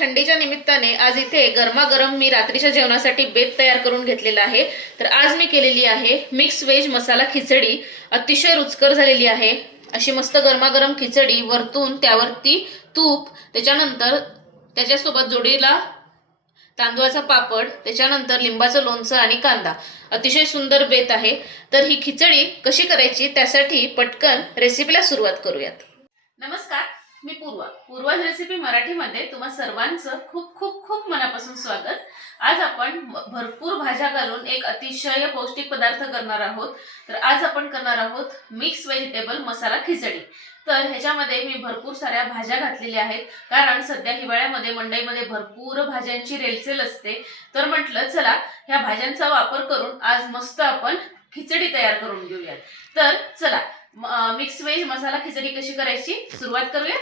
थंडीच्या निमित्ताने आज इथे गरमागरम मी रात्रीच्या जेवणासाठी बेत तयार करून घेतलेला आहे. तर आज मी केलेली आहे मिक्स व्हेज मसाला खिचडी. अतिशय रुचकर झालेली आहे. अशी मस्त गरमागरम खिचडी वरतून त्यावरती तूप त्याच्यानंतर त्याच्यासोबत जोडीला तांदूळाचा पापड त्याच्यानंतर लिंबाचं लोणचं आणि कांदा. अतिशय सुंदर बेत आहे. तर ही खिचडी कशी करायची त्यासाठी पटकन रेसिपीला सुरुवात करूयात. नमस्कार. मी पूर्वा. पूर्वाज रेसिपी मराठीमध्ये तुम्हा सर्वांचं खूप खूप खूप मनापासून स्वागत. आज आपण भरपूर भाज्या घालून एक अतिशय पौष्टिक पदार्थ करणार आहोत. तर आज आपण करणार आहोत मिक्स व्हेजिटेबल मसाला खिचडी. तर ह्याच्यामध्ये मी भरपूर साऱ्या भाज्या घातलेल्या आहेत. कारण सध्या हिवाळ्यामध्ये मंडईमध्ये भरपूर भाज्यांची रेलचेल असते. तर म्हटलं चला ह्या भाज्यांचा वापर करून आज मस्त आपण खिचडी तयार करून घेऊयात. तर चला मिक्स व्हेज मसाला खिचडी कशी करायची? सुरुवात करूया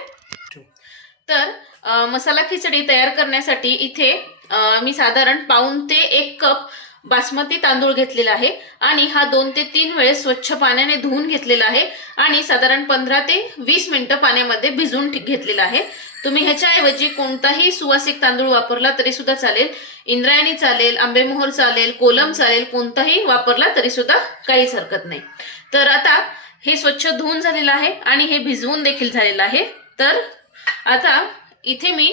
तर मसाला खिचडी तयार करण्यासाठी इथे मी साधारण पाऊन ते एक कप बासमती तांदूळ घेतलेला आहे आणि हा दोन ते तीन वेळेस स्वच्छ पाण्याने धुवून घेतलेला आहे आणि साधारण पंधरा ते वीस मिनिटं पाण्यामध्ये भिजवून घेतलेला आहे. तुम्ही ह्याच्याऐवजी कोणताही सुवासिक तांदूळ वापरला तरी सुद्धा चालेल. इंद्रायणी चालेल आंबेमोहर चालेल कोलम चालेल कोणताही वापरला तरी सुद्धा काहीच हरकत नाही. तर आता हे स्वच्छ धुवून झालेलं आहे आणि हे भिजवून देखील झालेलं आहे. तर आता इथे मी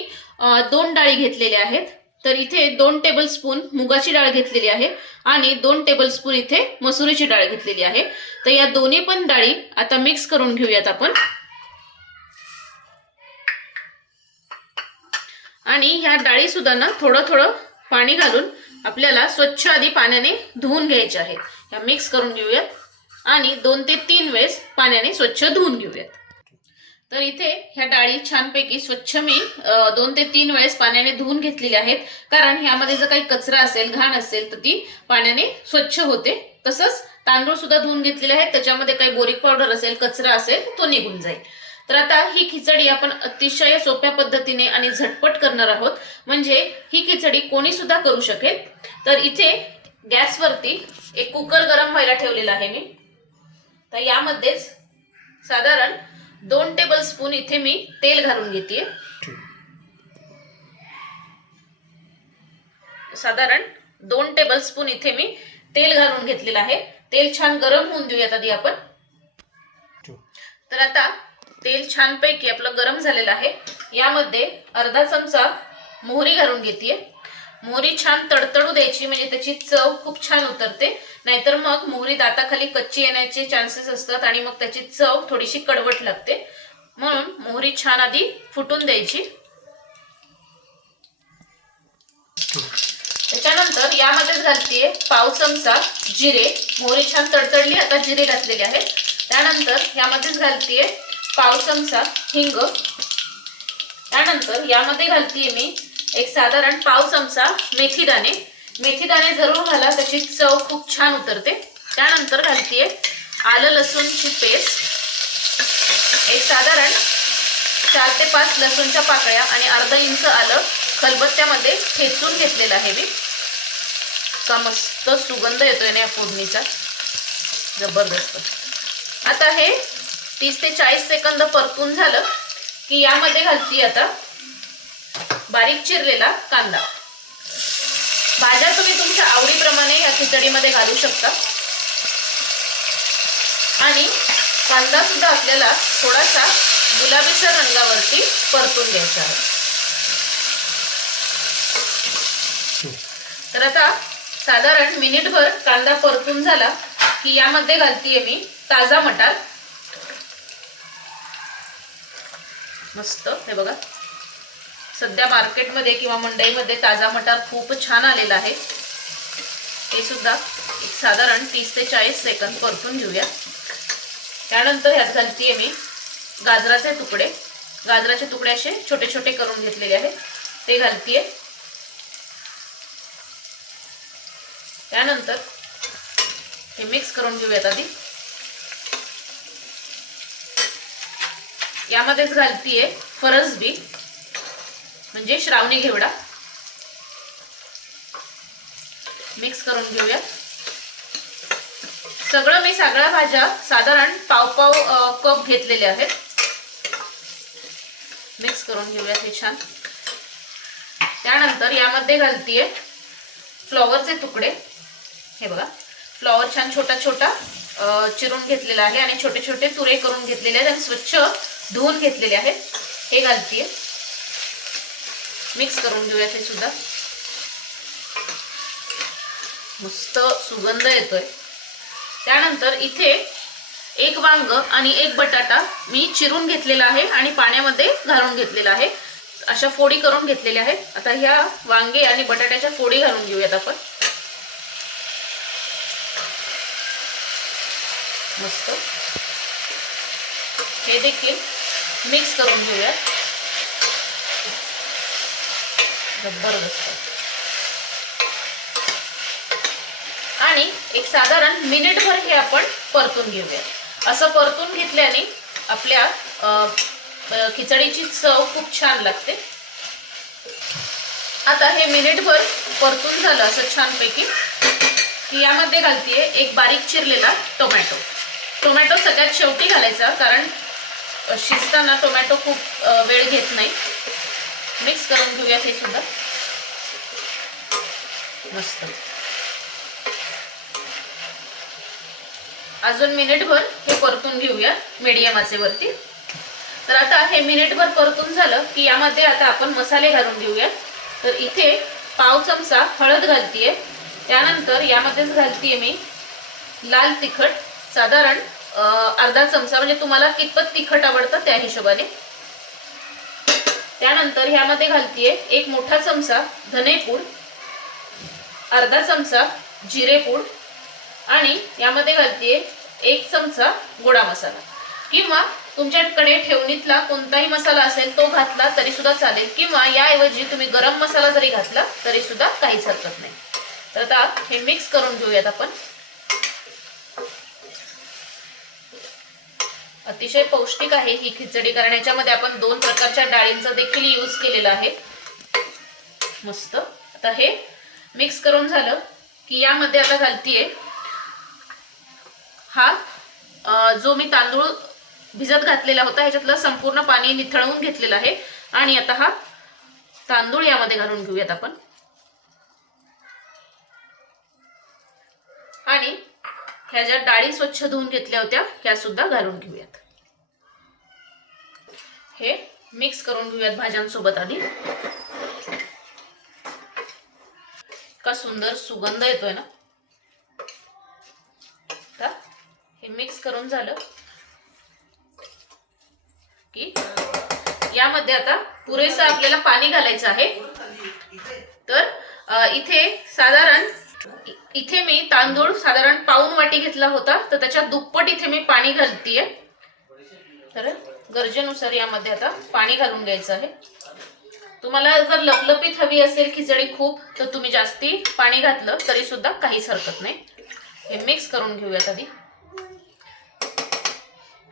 दोन डाळी घेतलेल्या आहेत. तर इथे दोन टेबल स्पून मुगाची डाळ घेतलेली आहे आणि दोन टेबल स्पून इथे मसुरीची डाळ घेतलेली आहे. तर या दोन्ही पण डाळी आता मिक्स करून घेऊयात आपण. आणि ह्या डाळी सुद्धा ना थोडं थोडं पाणी घालून आपल्याला स्वच्छ आधी पाण्याने धुवून घ्यायचे आहेत. ह्या मिक्स करून घेऊयात आणि दोन ते तीन वेळेस पाण्याने स्वच्छ धुवून घेऊयात. तर इथे ह्या डाळी छानपैकी स्वच्छ मी दोन ते तीन वेळेस पाण्याने धुवून घेतलेल्या आहेत. कारण ह्यामध्ये जर काही कचरा असेल घाण असेल तर ती पाण्याने स्वच्छ होते. तसंच तांदूळ सुद्धा धुवून घेतलेले आहेत. त्याच्यामध्ये काही बोरिक पावडर असेल कचरा असेल तो निघून जाईल. तर आता ही खिचडी आपण अतिशय सोप्या पद्धतीने आणि झटपट करणार आहोत. म्हणजे ही खिचडी कोणी सुद्धा करू शकेल. तर इथे गॅसवरती एक कुकर गरम व्हायला ठेवलेला आहे मी. तर यामध्येच साधारण दोन टेबल स्पून इथे मी तेल घालून घेते साधारण दोन टेबल स्पून इथे मी तेल घालून घेतलेलं आहे. तेल छान गरम होऊन देऊयात आधी आपण. तर आता तेल छानपैकी आपलं गरम झालेलं आहे. यामध्ये अर्धा चमचा मोहरी घालून घेते मोहरी छान तडतडू द्यायची म्हणजे त्याची चव खूप छान उतरते. नाहीतर मग मोहरी दाताखाली कच्ची येण्याचे चान्सेस असतात आणि मग त्याची चव थोडीशी कडवट लागते. म्हणून मोहरी छान आधी फुटून द्यायची. त्याच्यानंतर यामध्येच घालते पाव चमचा जिरे. मोहरी छान तडतडली आता जिरे घातलेले आहेत. त्यानंतर यामध्येच घालतीये पाव चमचा हिंग. त्यानंतर यामध्ये घालते मी एक साधारण पाव चमचा मेथीदाणे मेथीदाणे जरूर घाला त्याची चव खूप छान उतरते. त्यानंतर घालतीये आलं लसूणची पेस्ट. एक साधारण चार ते पाच लसूणच्या पाकळ्या आणि अर्धा इंच आलं खलबत्त्यामध्ये ठेचून घेतलेलं आहे मी. का मस्त सुगंध येतोय ना या फोडणीचा. जबरदस्त. आता हे तीस ते चाळीस सेकंद परतून झालं की यामध्ये घालती आता बारीक चिरलेला कांदा. भाज्या तुम्ही तुमच्या आवडीप्रमाणे या खिचडीमध्ये घालू शकता. आणि कांदा सुद्धा आपल्याला थोडासा गुलाबीच्या रंगावरती परतून घ्यायचा आहे. तर आता साधारण मिनिटभर कांदा परतून झाला की यामध्ये घालतीये मी ताजा मटार. मस्त हे बघा. सध्या मार्केटमध्ये किंवा मंडईमध्ये ताजा मटार खूप छान आलेला आहे. ते सुद्धा एक साधारण तीस ते चाळीस सेकंद परतून घेऊया. त्यानंतर ह्यात घालतीये मी गाजराचे तुकडे. गाजराचे तुकडे असे छोटे छोटे करून घेतलेले आहेत. ते घालतीये. त्यानंतर हे मिक्स करून घेऊयात आधी. यामध्येच घालतीये फरसबी. म्हणजे श्रावणी घेवडा. मिक्स करून घेऊया. सगळं मी सगळ्या भाज्या साधारण पाव पाव कप घेतलेले आहेत. मिक्स करून घेऊयात हे छान. त्यानंतर यामध्ये घालतीये फ्लॉवरचे तुकडे. हे बघा फ्लॉवर छान छोटा छोटा चिरून घेतलेला आहे आणि छोटे छोटे तुरे करून घेतलेले आहेत आणि स्वच्छ धुवून घेतलेले आहेत. हे घालतीये. मिक्स करून घेऊया हे सुद्धा. मस्त सुगंध येतोय. त्यानंतर इथे एक वांग आणि एक बटाटा मी चिरून घेतलेला आहे आणि पाण्यामध्ये घालून घेतलेला आहे. अशा फोडी करून घेतलेल्या आहेत. आता ह्या वांगे आणि बटाट्याच्या फोडी घालून घेऊयात आपण. मस्त. हे देखील मिक्स करून घेऊयात. जबरदस्त आणि एक साधारण मिनिटभर हे आपण परतून घेऊया. असं परतून घेतल्याने आपल्या खिचडीची चव खूप छान लागते. आता हे मिनिटभर परतून झालं असं छानपैकी की यामध्ये घालतीये एक बारीक चिरलेला टोमॅटो. टोमॅटो सगळ्यात शेवटी घालायचा कारण शिजताना टोमॅटो खूप वेळ घेत नाही. मिक्स करून घेऊयात हे सुद्धा. मस्त. अजून मिनिटभर हे परतून घेऊया मीडियम आचेवरती तर आता हे मिनिटभर परतून झालं की यामध्ये आता आपण मसाले घालून घेऊया. तर इथे पाव चमचा हळद घालतीये. त्यानंतर यामध्येच घालतीये मी लाल तिखट. साधारण अर्धा चमचा म्हणजे तुम्हाला कितपत तिखट आवडतं त्या हिशोबाने. त्यानंतर ह्यामध्ये घालतीये एक मोठा चमचा धनेपूड अर्धा चमचा जिरेपूड आणि यामध्ये घालतीये एक चमचा गोडा मसाला. किंवा तुमच्याकडे ठेवणीतला कोणताही मसाला असेल तो घातला तरी सुद्धा चालेल. किंवा याऐवजी तुम्ही गरम मसाला जरी घातला तरी सुद्धा काहीच हरकत नाही. तर आता हे मिक्स करून घेऊयात आपण. अतिशय पौष्टिक आहे ही खिचडी. कारण याच्यामध्ये आपण दोन प्रकारच्या डाळींचा देखील यूज केलेला आहे. मस्त. आता हे मिक्स करून झालं की यामध्ये आता घालतीये. हा जो मी तांदूळ भिजत घातलेला होता ह्याच्यातलं संपूर्ण पाणी निथळवून घेतलेलं आहे. आणि आता हा तांदूळ यामध्ये घालून घेऊयात आपण आणि ह्या ज्या डाळी स्वच्छ धुवून घेतल्या होत्या त्या सुद्धा घालून घेऊयात. हे मिक्स करून घेऊयात भाज्यांसोबत आधी. का सुंदर सुगंध येतोय ना. का हे मिक्स करून झालं की यामध्ये आता पुरेसं आपल्याला पाणी घालायचं आहे. तर इथे साधारण इथे मी तांदूळ साधारण पाऊन वाटी घेतला होता तर त्याच्या दुप्पट इथे मी पाणी घालतीये. तर गरजेनुसार यामध्ये आता पाणी घालून घ्यायचं आहे. तुम्हाला जर लपलपीत हवी असेल खिचडी खूप तर तुम्ही जास्ती पाणी घातलं तरी सुद्धा काहीच हरकत नाही. हे मिक्स करून घेऊयात आधी.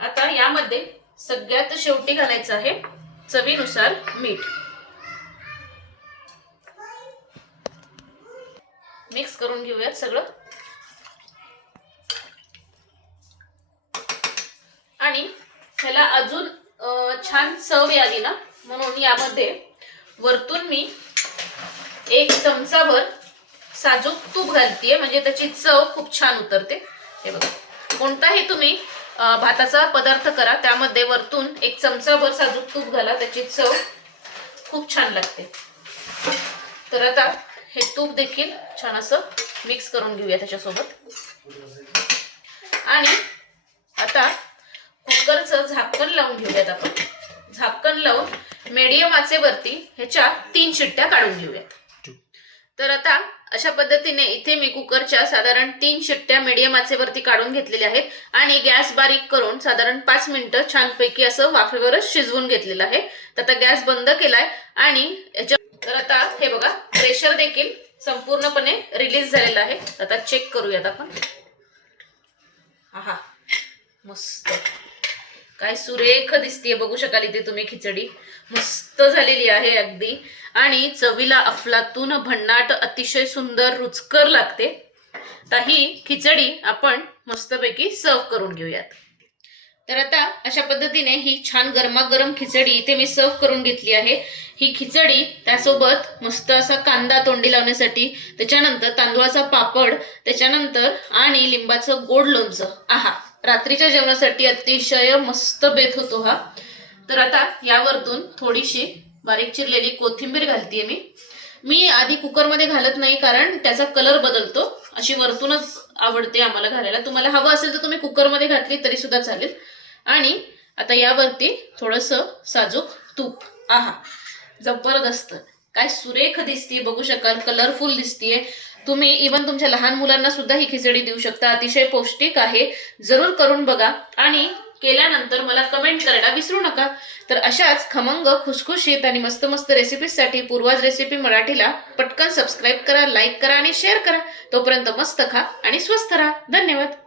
आता यामध्ये सगळ्यात शेवटी घालायचं आहे चवीनुसार मीठ. मिक्स करून घेऊयात सगळं. आणि ह्याला अजून छान चव यावी ना? म्हणून यामध्ये वरतून मी एक चमचाभर साजूक तूप घालतीये. म्हणजे त्याची चव खूप छान उतरते. हे बघा. कोणताही तुम्ही भाताचा पदार्थ करा. त्यामध्ये वरतून एक चमचाभर साजूक तूप घाला. त्याची चव खूप छान लागते. तर आता हे तूप देखील छान असं मिक्स करून घेऊया त्याच्यासोबत. आणि आता कुकरचं झाकण लावून घेऊयात आपण. झाकण लावून मीडियम आचेवरती ह्याच्या तीन शिट्ट्या काढून घेऊयात. तर आता अशा पद्धतीने इथे मी कुकरच्या साधारण तीन शिट्ट्या मीडियम आचेवरती काढून घेतलेल्या आहेत आणि गॅस बारीक करून साधारण पाच मिनिटं छानपैकी असं वाफेवरच शिजवून घेतलेलं आहे. तर आता गॅस बंद केलाय आणि याच्या तर आता हे बघा प्रेशर देखील संपूर्णपणे रिलीज झालेलं आहे. आता चेक करूयात आपण. आहा मस्त. काय सुरेख दिसतीये बघू शकाल इथे तुम्ही खिचडी. मस्त झालेली आहे अगदी. आणि चवीला अफलातून भन्नाट अतिशय सुंदर रुचकर लागते. तर ही खिचडी आपण मस्तपैकी सर्व करून घेऊयात. तर आता अशा पद्धतीने ही छान गरमागरम खिचडी इथे मी सर्व करून घेतली आहे. ही खिचडी त्यासोबत मस्त असा कांदा तोंडी लावण्यासाठी त्याच्यानंतर तांदूळाचा पापड त्याच्यानंतर आणि लिंबाचं गोड लोणचं. आहा रात्रीच्या जेवणासाठी अतिशय मस्त बेत होतो हा. तर आता यावरतून थोडीशी बारीक चिरलेली कोथिंबीर घालतीये मी. मी आधी कुकरमध्ये घालत नाही कारण त्याचा कलर बदलतो. अशी वरतूनच आवडते आम्हाला घालायला. तुम्हाला हवं असेल तर तुम्ही कुकरमध्ये घातली तरी सुद्धा चालेल. आणि आता यावरती थोडंसं साजूक तूप. आहा जबरदस्त. काय सुरेख दिसतीये बघू शकाल. कलरफुल दिसतीये. तुम्ही इवन तुमच्या लहान मुलांना सुद्धा ही खिचडी देऊ शकता. अतिशय पौष्टिक आहे. जरूर करून बघा. आणि केल्यानंतर मला कमेंट करायला विसरू नका. तर अशाच खमंग खुसखुशीत आणि मस्त मस्त रेसिपीजसाठी पूर्वाज रेसिपी मराठीला पटकन सबस्क्राईब करा लाईक करा आणि शेअर करा. तोपर्यंत मस्त खा आणि स्वस्थ राहा. धन्यवाद.